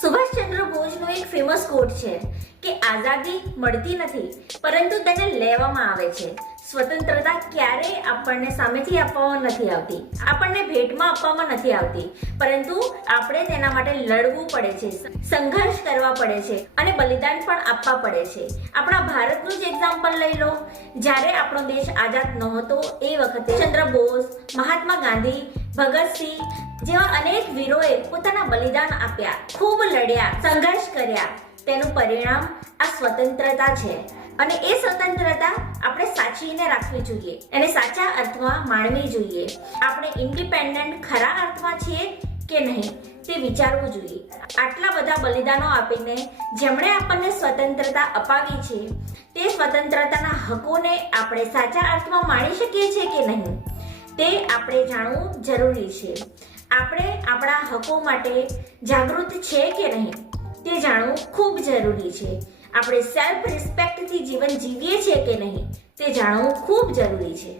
સુભાષચંદ્ર બોઝનો એક ફેમસ કોટ છે કે આઝાદી મળતી નથી પરંતુ તેને લેવામાં આવે છે. સ્વતંત્રતા ક્યારેય આપણને સામેથી આપવામાં નથી આવતી, આપણને ભેટમાં આપવામાં નથી આવતી, પરંતુ આપણે તેના માટે લડવું પડે છે, સંઘર્ષ કરવા પડે છે અને બલિદાન પણ આપવા પડે છે. આપણા ભારતનું જ એક્ઝામ્પલ લઈ લો. જ્યારે આપણો દેશ આઝાદ નહોતો એ વખતે ચંદ્ર બોઝ, મહાત્મા ગાંધી, ભગતસિંહ જેવા અનેક વીરોએ પોતાના બલિદાન આપ્યા, ખૂબ લડ્યા, સંઘર્ષ કર્યા. તેનું પરિણામ આ સ્વતંત્રતા છે અને એ સ્વતંત્રતા આપણે સાચવીને રાખવી જોઈએ, એને સાચા અર્થમાં માણવી જોઈએ. આપણે ઇન્ડિપેન્ડન્ટ ખરા અર્થમાં છીએ કે નહીં તે વિચારવું જોઈએ. આટલા બધા બલિદાનો આપીને જેમણે આપણને સ્વતંત્રતા અપાવી છે તે સ્વતંત્રતાના હકોને આપણે સાચા અર્થમાં માણી શકીએ છીએ કે નહીં તે આપણે જાણવું જરૂરી છે. આપણે આપણા હકો માટે જાગૃત છે કે નહીં તે જાણવું ખૂબ જરૂરી છે. આપણે સેલ્ફ રિસ્પેક્ટથી જીવન જીવીએ છીએ કે નહીં તે જાણવું ખૂબ જરૂરી છે.